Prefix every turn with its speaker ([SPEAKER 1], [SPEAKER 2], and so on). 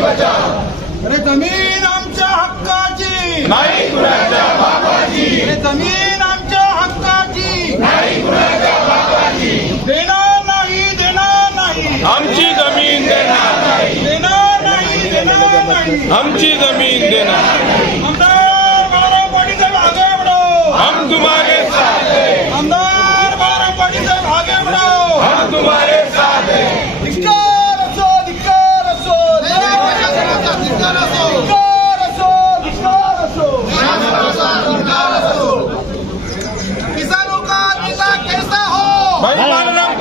[SPEAKER 1] हटाव
[SPEAKER 2] अरे जमीन आमच्या हक्काची.
[SPEAKER 3] नाही कुणाच्या बापाची.
[SPEAKER 2] अरे जमीन आमच्या हक्काची.
[SPEAKER 3] नाही कुणाच्या बापाची.
[SPEAKER 2] देणार नाही देणार नाही.
[SPEAKER 3] आमची जमीन देणार नाही.
[SPEAKER 2] देणार नाही देणार नाही.
[SPEAKER 3] आमची जमीन देणार
[SPEAKER 2] आमदार बाळाराव पाटील साहेब आगे बढ़ो
[SPEAKER 3] हम तुम्हारे साथ
[SPEAKER 2] आमदार बाळाराव पाटील साहेब आगे बढ़ो
[SPEAKER 3] हम तुम्हारे किसानों का नेता कैसा हो। भाई मानराम